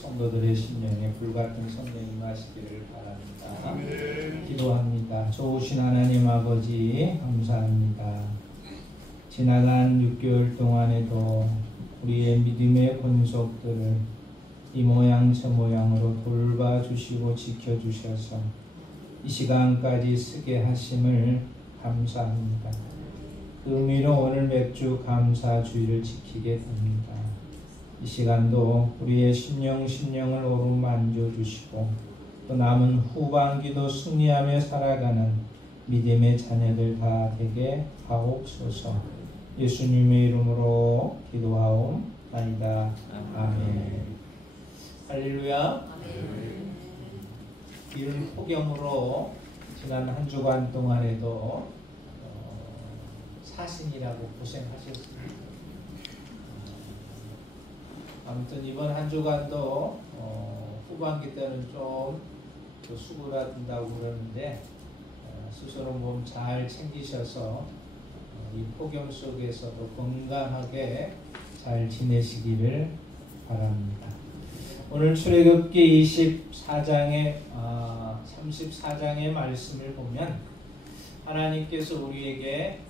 성도들의 심령에 불같은 성령이 임하시기를 바랍니다. 기도합니다. 좋으신 하나님 아버지 감사합니다. 지나간 6개월 동안에도 우리의 믿음의 권속들을 이 모양 저 모양으로 돌봐주시고 지켜주셔서 이 시간까지 쓰게 하심을 감사합니다. 그 의미로 오늘 맥주 감사 주일을 지키게 됩니다. 이 시간도 우리의 심령을 오르만져 주시고 또 남은 후반기도 승리하며 살아가는 믿음의 자녀들 다 되게 하옵소서. 예수님의 이름으로 기도하옵나이다. 아멘. 할렐루야. 이런 폭염으로 지난 한 주간 동안에도 사신이라고 고생하셨습니다. 아무튼 이번 한 주간도 후반기 때는 좀 수고가 된다고 그러는데 스스로 몸 잘 챙기셔서 이 폭염 속에서도 건강하게 잘 지내시기를 바랍니다. 오늘 출애굽기 34장의 34장의 말씀을 보면 하나님께서 우리에게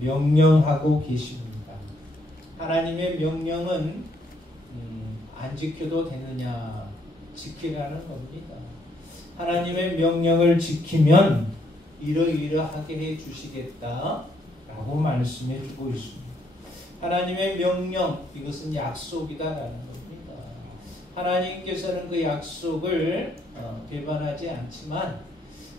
명령하고 계십니다. 하나님의 명령은 안 지켜도 되느냐? 지키라는 겁니다. 하나님의 명령을 지키면 이러이러하게 해 주시겠다 라고 말씀해 주고 있습니다. 하나님의 명령, 이것은 약속이다라는 겁니다. 하나님께서는 그 약속을 배반하지 않지만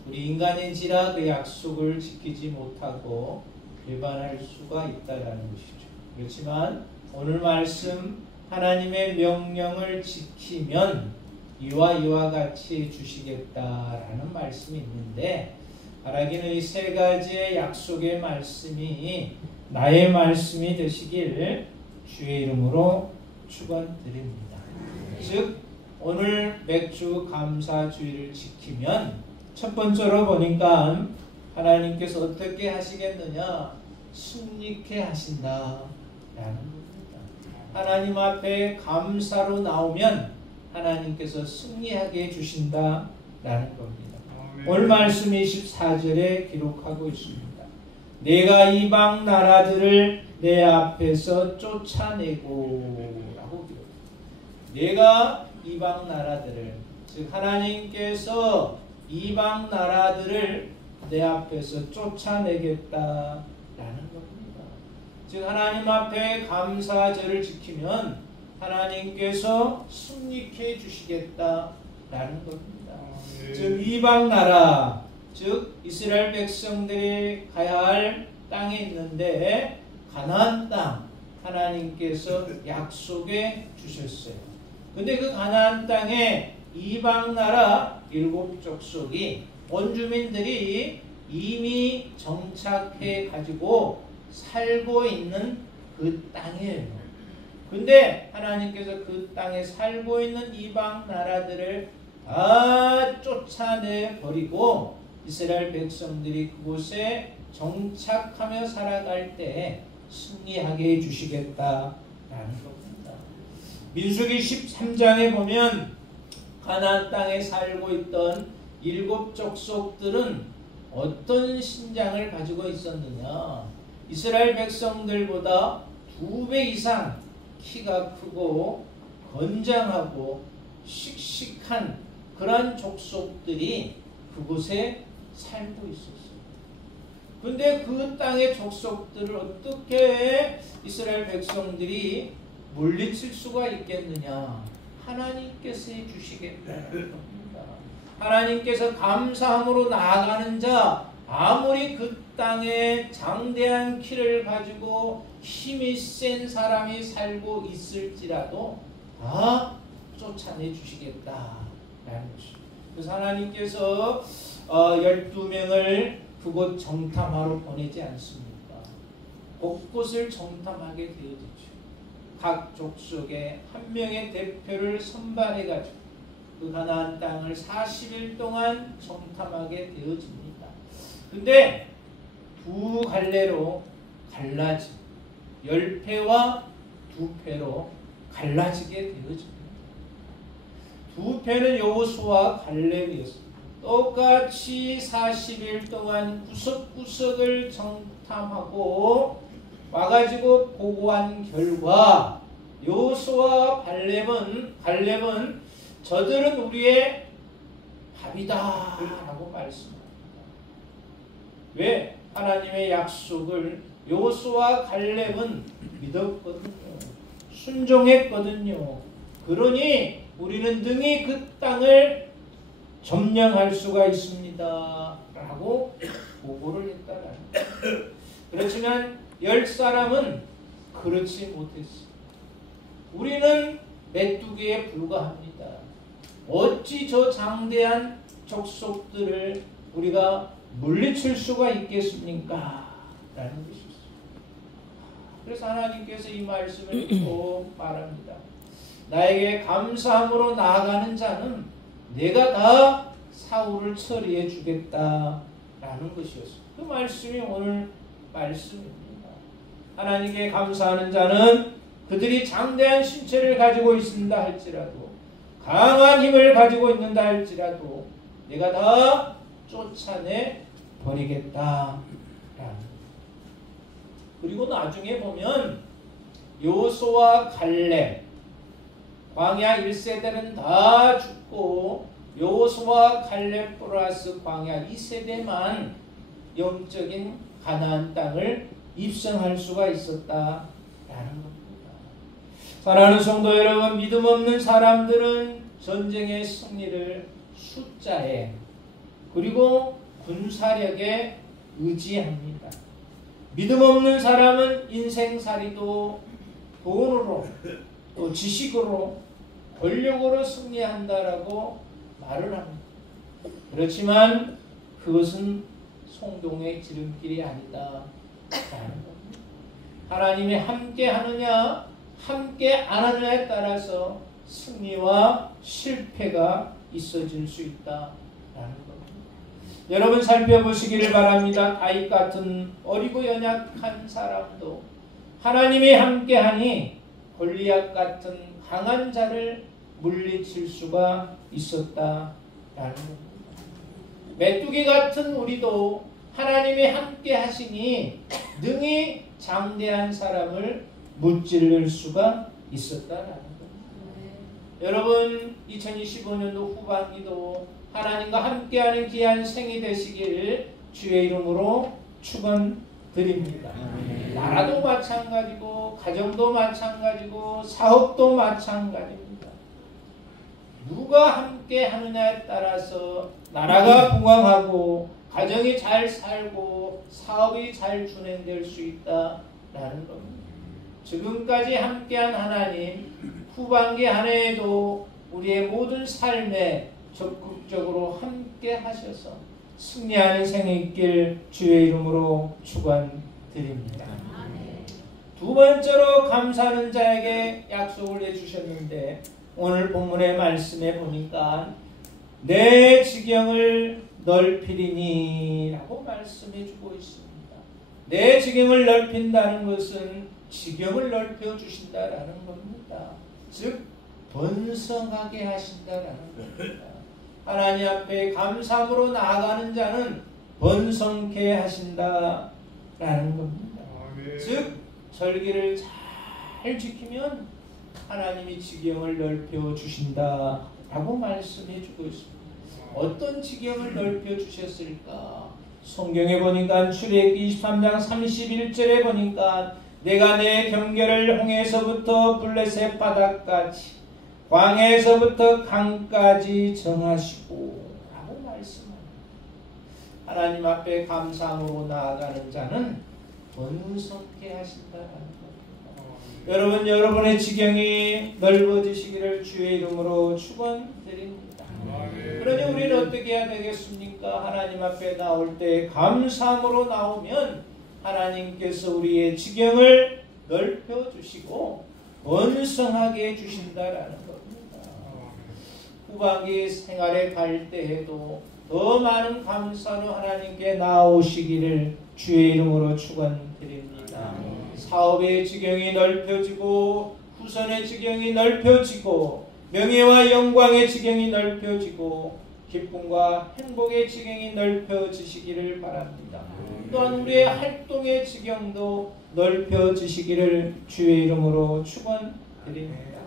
우리 인간인지라 그 약속을 지키지 못하고 배반할 수가 있다라는 것이죠. 그렇지만 오늘 말씀 하나님의 명령을 지키면 이와 같이 해주시겠다라는 말씀이 있는데 바라기는 이 세 가지의 약속의 말씀이 나의 말씀이 되시길 주의 이름으로 축원드립니다. 즉 오늘 맥주 감사주의를 지키면 첫 번째로 보니까 하나님께서 어떻게 하시겠느냐? 승리케 하신다라는 겁니다. 하나님 앞에 감사로 나오면 하나님께서 승리하게 해주신다라는 겁니다. 오늘 말씀 24절에 기록하고 있습니다. 내가 이방 나라들을 내 앞에서 쫓아내고 라고 기록합니다. 내가 이방 나라들을, 즉 하나님께서 이방 나라들을 내 앞에서 쫓아내겠다라는 겁니다. 즉 하나님 앞에 감사절을 지키면 하나님께서 승리케 해주시겠다라는 겁니다. 즉 이방 나라, 즉 이스라엘 백성들이 가야 할 땅에 있는데 가나안 땅 하나님께서 약속해 주셨어요. 근데 그 가나안 땅에 이방 나라 7족속이 원주민들이 이미 정착해 가지고 살고 있는 그 땅이에요. 근데 하나님께서 그 땅에 살고 있는 이방 나라들을 다 쫓아내 버리고 이스라엘 백성들이 그곳에 정착하며 살아갈 때 승리하게 해주시겠다라는 겁니다. 민수기 13장에 보면 가나안 땅에 살고 있던 7족속들은 어떤 신장을 가지고 있었느냐? 이스라엘 백성들보다 2배 이상 키가 크고 건장하고 씩씩한 그러한 족속들이 그곳에 살고 있었어요. 근데 그 땅의 족속들을 어떻게 이스라엘 백성들이 물리칠 수가 있겠느냐? 하나님께서 해주시겠다는 겁니다. 하나님께서 감사함으로 나아가는 자, 아무리 그 땅에 장대한 키를 가지고 힘이 센 사람이 살고 있을지라도 다 쫓아내 주시겠다라는 것이죠. 그래서 하나님께서 12명을 그곳 정탐하러 보내지 않습니까? 곳곳을 정탐하게 되어지죠. 각 족속에 한 명의 대표를 선발해가지고 그 가나안 땅을 40일 동안 정탐하게 되어집니다. 근데 두 갈래로 갈라지 10패와 2패로 갈라지게 되어집니다. 두 편은 여호수아와 갈렙이었습니다. 똑같이 40일 동안 구석구석을 정탐하고 와가지고 보고한 결과 여호수아와 갈렙은 저들은 우리의 밥이다 라고 말씀합니다. 왜? 하나님의 약속을 여호수아와 갈렙은 믿었거든요. 순종했거든요. 그러니 우리는 능히 그 땅을 점령할 수가 있습니다 라고 보고를 했다는 거예요. 그렇지만 10사람은 그렇지 못했어요. 우리는 메뚜기에 불과합니다. 어찌 저 장대한 족속들을 우리가 물리칠 수가 있겠습니까? 라는 것이었어요. 그래서 하나님께서 이 말씀을 꼭 말합니다. 나에게 감사함으로 나아가는 자는 내가 다 사울을 처리해 주겠다 라는 것이었어요. 그 말씀이 오늘 말씀입니다. 하나님께 감사하는 자는 그들이 장대한 신체를 가지고 있습니다 할지라도, 강한 힘을 가지고 있는다 할지라도 내가 다 쫓아내 버리겠다. 그리고 나중에 보면 여호수아와 갈렙 광야 1세대는 다 죽고 여호수아와 갈렙 플러스 광야 2세대만 영적인 가나안 땅을 입성할 수가 있었다라는 겁니다. 사랑하는 성도 여러분, 믿음 없는 사람들은 전쟁의 승리를 숫자에 그리고 군사력에 의지합니다. 믿음 없는 사람은 인생살이도 돈으로 또 지식으로 권력으로 승리한다라고 말을 합니다. 그렇지만 그것은 성공의 지름길이 아니다. 하나님이 함께 하느냐 함께 안 하느냐에 따라서 승리와 실패가 있어질 수 있다라는 겁니다. 여러분 살펴보시기를 바랍니다. 다윗 같은 어리고 연약한 사람도 하나님이 함께하니 골리앗 같은 강한 자를 물리칠 수가 있었다라는 겁니다. 메뚜기 같은 우리도 하나님이 함께 하시니 능히 장대한 사람을 무찌를 수가 있었다라는 겁니다. 여러분 2025년도 후반기도 하나님과 함께하는 귀한 생이 되시길 주의 이름으로 축원드립니다. 나라도 마찬가지고 가정도 마찬가지고 사업도 마찬가지입니다. 누가 함께 하느냐에 따라서 나라가 부강하고 가정이 잘 살고 사업이 잘 진행될 수 있다라는 겁니다. 지금까지 함께한 하나님 후반기 한 해에도 우리의 모든 삶에 적극적으로 함께 하셔서 승리하는 생이 있길 주의 이름으로 축원드립니다. 두 번째로 감사하는 자에게 약속을 해주셨는데 오늘 본문의 말씀에 보니까 내 지경을 넓히리니 라고 말씀해주고 있습니다. 내 지경을 넓힌다는 것은 지경을 넓혀주신다라는 겁니다. 즉 번성하게 하신다라는 겁니다. 하나님 앞에 감사함으로 나아가는 자는 번성케 하신다라는 겁니다. 즉 절기를 잘 지키면 하나님이 지경을 넓혀 주신다라고 말씀해 주고 있습니다. 어떤 지경을 넓혀 주셨을까? 성경에 보니까 출애굽기 23장 31절에 보니까 내가 내 경계를 홍해에서부터 블레셋 바다까지 광야에서부터 강까지 정하시고 라고 말씀합니다. 하나님 앞에 감사함으로 나아가는 자는 번성케 하신다는 겁니다. 여러분 여러분의 지경이 넓어지시기를 주의 이름으로 축원드립니다. 그러니 우리는 어떻게 해야 되겠습니까? 하나님 앞에 나올 때 감사함으로 나오면 하나님께서 우리의 지경을 넓혀주시고 번성하게 해주신다라는 겁니다. 후반기 생활에 갈 때에도 더 많은 감사로 하나님께 나오시기를 주의 이름으로 축원드립니다. 사업의 지경이 넓혀지고 후손의 지경이 넓혀지고 명예와 영광의 지경이 넓혀지고 기쁨과 행복의 지경이 넓혀지시기를 바랍니다. 또한 우리의 활동의 지경도 넓혀지시기를 주의 이름으로 축원드립니다.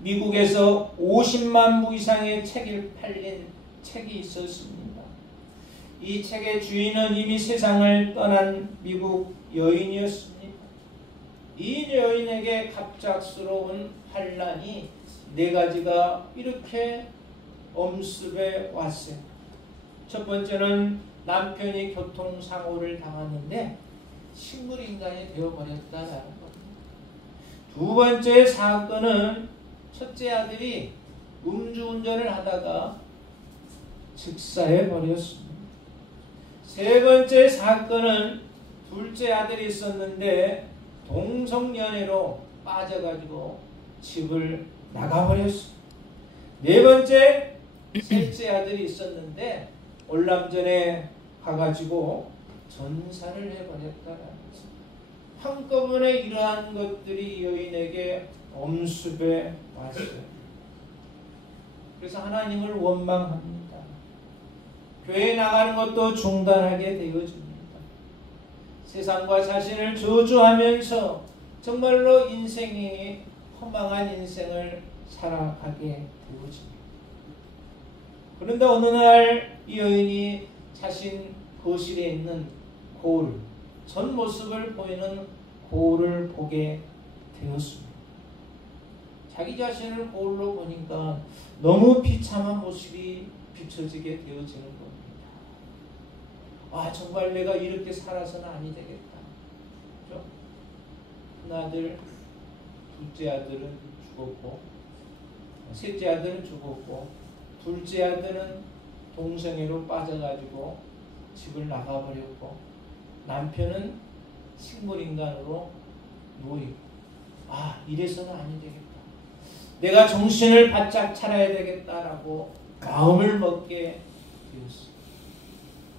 미국에서 50만 부 이상의 책이 팔린 책이 있었습니다. 이 책의 주인은 이미 세상을 떠난 미국 여인이었습니다. 이 여인에게 갑작스러운 환란이 4가지가 이렇게 엄습해 왔어요. 첫 번째는 남편이 교통사고를 당하는데 식물인간이 되어버렸다라는 겁니다. 두 번째 사건은 첫째 아들이 음주운전을 하다가 즉사해 버렸습니다. 세 번째 사건은 둘째 아들이 있었는데 동성연애로 빠져가지고 집을 나가버렸습니다. 네 번째 셋째 아들이 있었는데 월남전에 가가지고 전사를 해버렸다라는 것입니다. 한꺼번에 이러한 것들이 여인에게 엄습해 왔어요. 그래서 하나님을 원망합니다. 교회에 나가는 것도 중단하게 되어집니다. 세상과 자신을 저주하면서 정말로 인생이 허망한 인생을 살아가게 되어집니다. 그런데 어느 날 이 여인이 자신 거실에 있는 거울, 전 모습을 보이는 거울을 보게 되었습니다. 자기 자신을 거울로 보니까 너무 비참한 모습이 비춰지게 되어지는 겁니다. 아, 정말 내가 이렇게 살아서는 아니 되겠다. 그렇죠? 큰 아들, 둘째 아들은 죽었고, 셋째 아들은 죽었고, 둘째 아들은 동성애로 빠져가지고 집을 나가버렸고, 남편은 식물인간으로 누워있고, 아, 이래서는 아니 되겠다. 내가 정신을 바짝 차려야 되겠다라고 마음을 먹게 되었습니다.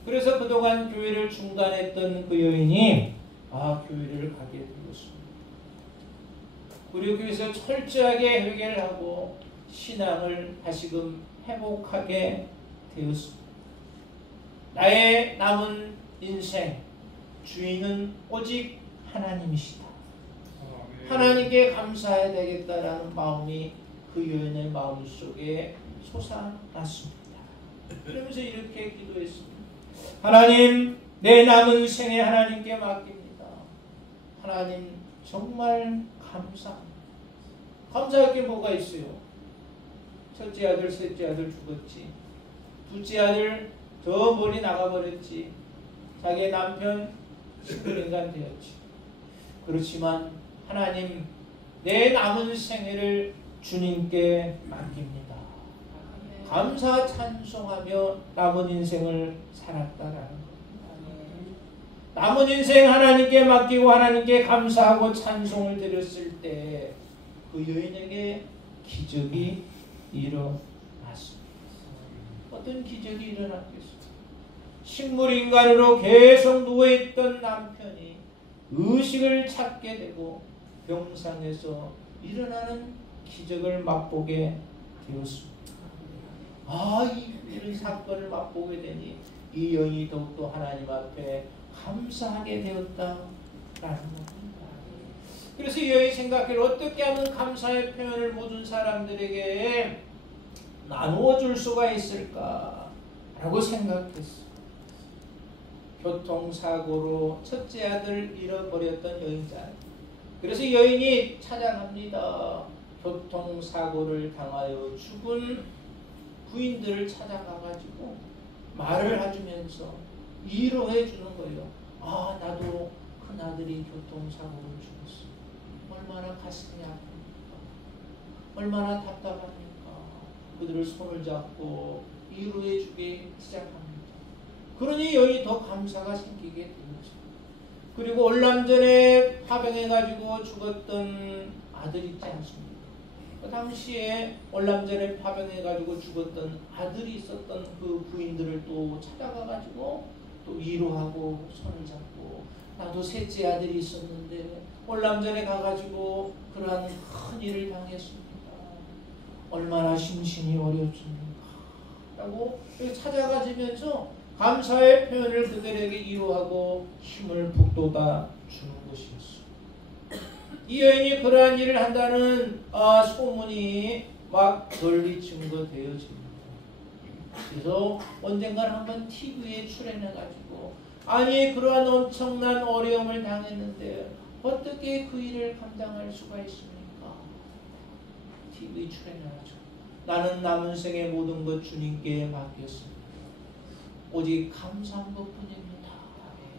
그래서 그동안 교회를 중단했던 그 여인이 교회를 가게 되었습니다. 우리 교회에서 철저하게 회개하고 신앙을 다시금 회복하게 되었습니다. 나의 남은 인생 주인은 오직 하나님이시다. 하나님께 감사해야 되겠다라는 마음이 그 여인의 마음속에 솟아났습니다. 그러면서 이렇게 기도했습니다. 하나님, 내 남은 생에 하나님께 맡깁니다. 하나님, 정말 감사합니다. 감사할 게 뭐가 있어요? 첫째 아들, 셋째 아들 죽었지. 둘째 아들 저 멀리 나가버렸지. 자기의 남편 식물인간 되었지. 그렇지만 하나님, 내 남은 생애를 주님께 맡깁니다. 감사 찬송하며 남은 인생을 살았다라는 겁니다. 남은 인생 하나님께 맡기고 하나님께 감사하고 찬송을 드렸을 때 그 여인에게 기적이 일어났습니다. 어떤 기적이 일어났겠습니까? 식물인간으로 계속 누워있던 남편이 의식을 찾게 되고 병상에서 일어나는 기적을 맛보게 되었습니다. 이런 사건을 맛보게 되니 이 여인이 더욱더 하나님 앞에 감사하게 되었다라는 겁니다. 그래서 이 여인이 생각해 어떻게 하면 감사의 표현을 모든 사람들에게 나누어 줄 수가 있을까라고 생각했어. 교통사고로 첫째 아들을 잃어버렸던 여인자. 그래서 여인이 찾아갑니다. 교통사고를 당하여 죽은 부인들을 찾아가가지고 말을 해주면서 위로해 주는 거예요. 나도 큰아들이 교통사고를 죽었어. 얼마나 가슴이 아픕니까? 얼마나 답답합니까? 그들을 손을 잡고 위로해 주기 시작합니다. 그러니 여기 더 감사가 생기게 되죠. 그리고 월남전에 파병해가지고 죽었던 아들 있지 않습니까? 그 당시에 월남전에 파병해가지고 죽었던 아들이 있었던 그 부인들을 또 찾아가가지고 또 위로하고 손을 잡고, 나도 셋째 아들이 있었는데 월남전에 가가지고 그러한 큰 일을 당했습니다. 얼마나 심신이 어려웠습니까? 라고 찾아가시면서 감사의 표현을 그들에게 이루하고 힘을 북돋아 주는 것이었어요. 이 여인이 그러한 일을 한다는 소문이 막 널리 증거되어집니다. 그래서 언젠가는 한번 TV에 출연해가지고 아니 그러한 엄청난 어려움을 당했는데 어떻게 그 일을 감당할 수가 있습니까? TV 출연해가지고 나는 남은 생의 모든 것 주님께 맡겼습니다. 오직 감사한 것뿐입니다.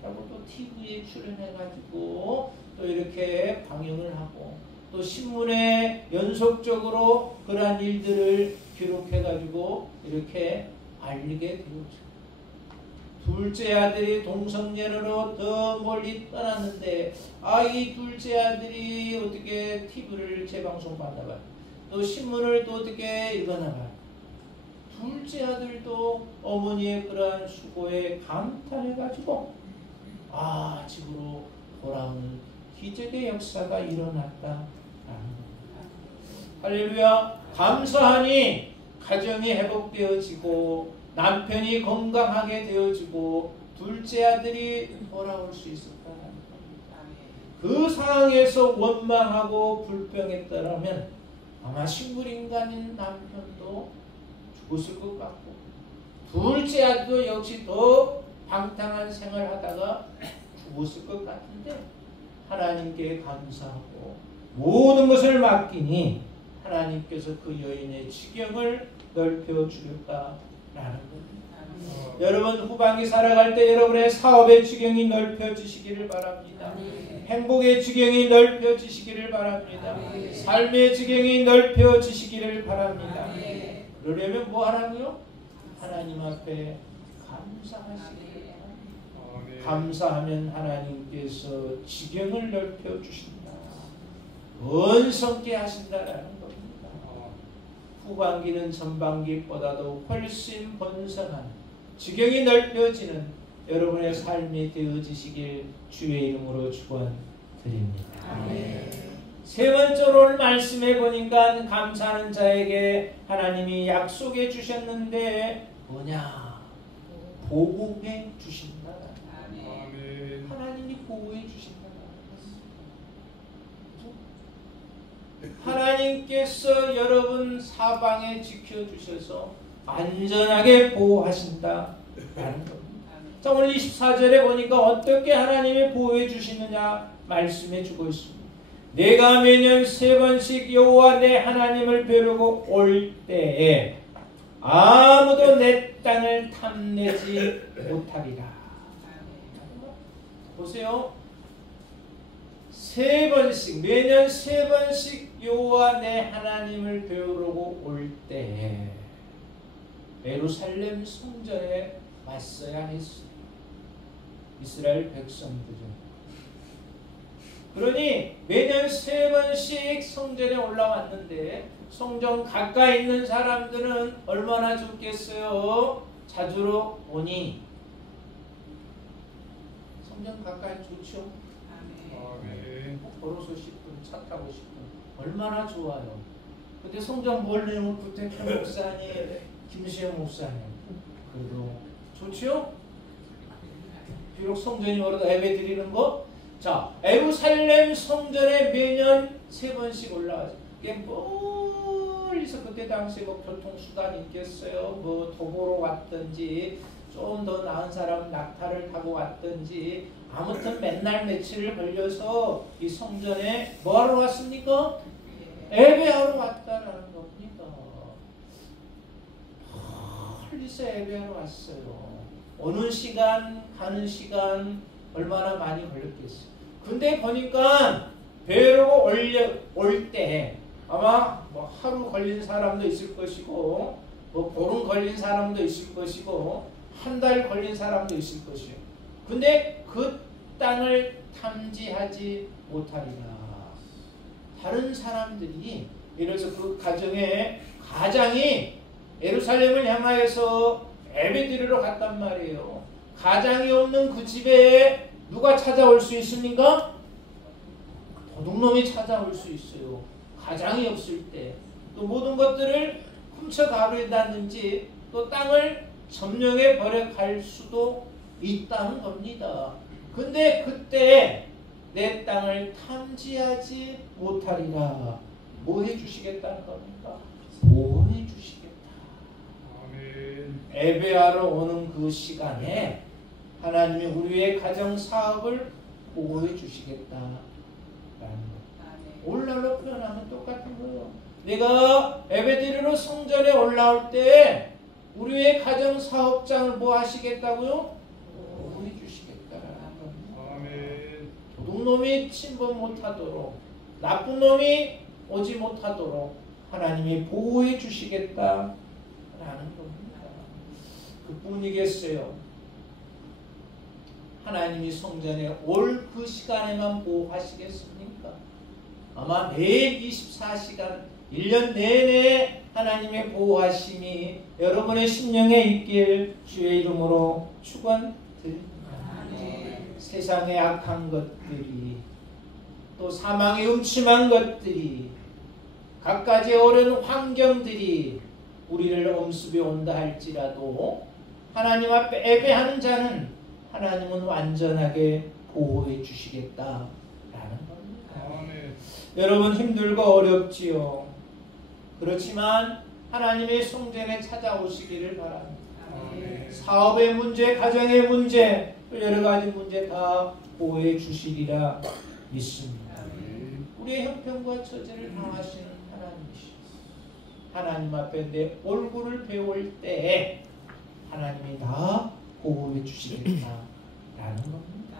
라고 또 TV에 출연해가지고 또 이렇게 방영을 하고 또 신문에 연속적으로 그러한 일들을 기록해가지고 이렇게 알리게 되었죠. 둘째 아들이 동성연애로 더 멀리 떠났는데 이 둘째 아들이 어떻게 TV를 재방송 받나봐요. 또 신문을 또 어떻게 읽어나봐요. 둘째 아들도 어머니의 그러한 수고에 감탄해가지고 집으로 돌아오는 기적의 역사가 일어났다라는 겁니다. 할렐루야. 감사하니 가정이 회복되어지고 남편이 건강하게 되어지고 둘째 아들이 돌아올 수 있었다는 겁니다. 그 상황에서 원망하고 불평했더라면 아마 식물인간인 남편도 죽었을 것 같고 둘째 아들도 역시 더 방탕한 생활을 하다가 죽었을 것 같은데 하나님께 감사하고 모든 것을 맡기니 하나님께서 그 여인의 지경을 넓혀주렸다라는 겁니다. 여러분 후반기 살아갈 때 여러분의 사업의 지경이 넓혀지시기를 바랍니다. 행복의 지경이 넓혀지시기를 바랍니다. 삶의 지경이 넓혀지시기를 바랍니다. 그러려면 뭐 하라고요? 하나님 앞에 감사하시기를 바랍니다. 감사하면 하나님께서 지경을 넓혀주신다. 번성케 하신다라는 겁니다. 후반기는 전반기보다도 훨씬 번성한 지경이 넓혀지는 여러분의 삶이 되어지시길 주의 이름으로 축원드립니다. 세 번째로 오늘 말씀해 보니까 감사하는 자에게 하나님이 약속해 주셨는데 뭐냐? 보호해 주신다. 하나님이 보호해 주신다. 하나님께서 여러분 사방에 지켜주셔서 안전하게 보호하신다라는 겁니다. 자, 오늘 24절에 보니까 어떻게 하나님이 보호해 주시느냐 말씀해 주고 있습니다. 내가 매년 3번씩 여호와 내 하나님을 뵈려고 올 때에 아무도 내 땅을 탐내지 못하리라. 보세요. 3번씩 매년 3번씩 여호와 내 하나님을 뵈려고 올 때에 예루살렘 성전에 왔어야 했어요. 이스라엘 백성들은. 그러니 매년 3번씩 성전에 올라왔는데 성전 가까이 있는 사람들은 얼마나 좋겠어요? 자주로 오니 성전 가까이 좋죠? 걸어서 10분, 차 타고 10분 얼마나 좋아요. 근데 성전 멀리 오면 구태현 목사님, 김수영 목사님 그래도 좋죠? 비록 성전이 멀어도 예배 드리는 거. 자, 예루살렘 성전에 매년 3번씩 올라가죠. 이게 멀리서 그때 당시에 뭐 교통수단이 있겠어요. 뭐 도보로 왔든지 좀 더 나은 사람은 낙타를 타고 왔든지 아무튼 맨날 며칠을 걸려서 이 성전에 뭐하러 왔습니까? 예배하러 왔다라는 겁니다. 멀리서 예배하러 왔어요. 오는 시간 가는 시간 얼마나 많이 걸렸겠어요. 근데 보니까 뵈러 올 때 아마 뭐 하루 걸린 사람도 있을 것이고 뭐 보름 걸린 사람도 있을 것이고 한 달 걸린 사람도 있을 것이에요. 근데 그 땅을 탐지하지 못하리라. 다른 사람들이 예를 들어서 그 가장이 예루살렘을 향하여서 예배드리러 갔단 말이에요. 가장이 없는 그 집에 누가 찾아올 수 있습니까? 도둑놈이 찾아올 수 있어요. 가장이 없을 때. 또 모든 것들을 훔쳐가려다든지 또 땅을 점령해 버려 갈 수도 있다는 겁니다. 근데 그때 내 땅을 탐지하지 못하리라. 뭐 해주시겠다는 겁니까? 보호해 주시겠다. 아멘. 예배하러 오는 그 시간에 하나님이 우리의 가정 사업을 보호해 주시겠다라는 거. 오늘날로 표현하면 똑같은 거예요. 내가 예배드리러 성전에 올라올 때 우리의 가정 사업장을 뭐 하시겠다고요? 보호해 주시겠다라는 겁니다. 아멘. 도둑놈이 침범 못하도록, 나쁜 놈이 오지 못하도록 하나님이 보호해 주시겠다라는 겁니다. 그뿐이겠어요. 하나님이 성전에 올 그 시간에만 보호하시겠습니까? 아마 매일 24시간 1년 내내 하나님의 보호하심이 여러분의 심령에 있길 주의 이름으로 축원드립니다. 세상의 악한 것들이 또 사망의 음침한 것들이 갖가지 어려운 환경들이 우리를 엄습해 온다 할지라도 하나님 앞에 예배하는 자는 하나님은 완전하게 보호해 주시겠다라는 겁니다. 아멘. 여러분 힘들고 어렵지요. 그렇지만 하나님의 성전에 찾아오시기를 바랍니다. 아멘. 사업의 문제, 가정의 문제, 또 여러 가지 문제 다 보호해 주시리라 믿습니다. 우리의 형편과 처지를 당하시는 하나님이시오. 하나님 앞에 내 얼굴을 배울 때에 하나님이 다 보호해 주시겠다라는 겁니다.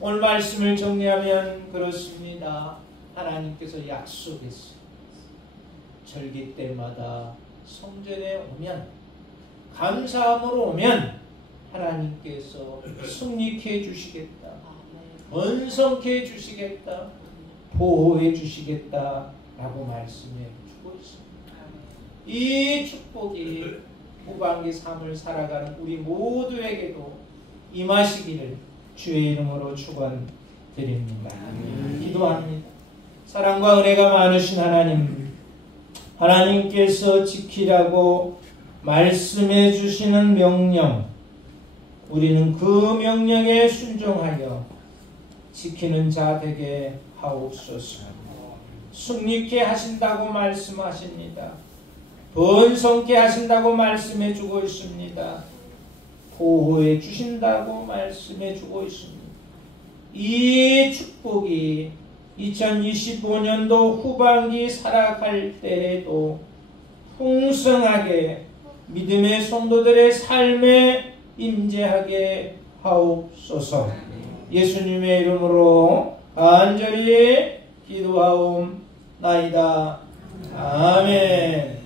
오늘 말씀을 정리하면 그렇습니다. 하나님께서 약속했어요. 절기 때마다 성전에 오면, 감사함으로 오면 하나님께서 승리케 해주시겠다, 번성케 해주시겠다, 보호해 주시겠다라고 말씀해 주고 있습니다. 이 축복이 후반기 삶을 살아가는 우리 모두에게도 임하시기를 주의 이름으로 축원드립니다. 기도합니다. 사랑과 은혜가 많으신 하나님, 하나님께서 지키라고 말씀해 주시는 명령, 우리는 그 명령에 순종하여 지키는 자 되게 하옵소서. 승리케 하신다고 말씀하십니다. 번성케 하신다고 말씀해 주고 있습니다. 보호해 주신다고 말씀해 주고 있습니다. 이 축복이 2025년도 후반기 살아갈 때에도 풍성하게 믿음의 성도들의 삶에 임재하게 하옵소서. 예수님의 이름으로 간절히 기도하옵나이다. 아멘.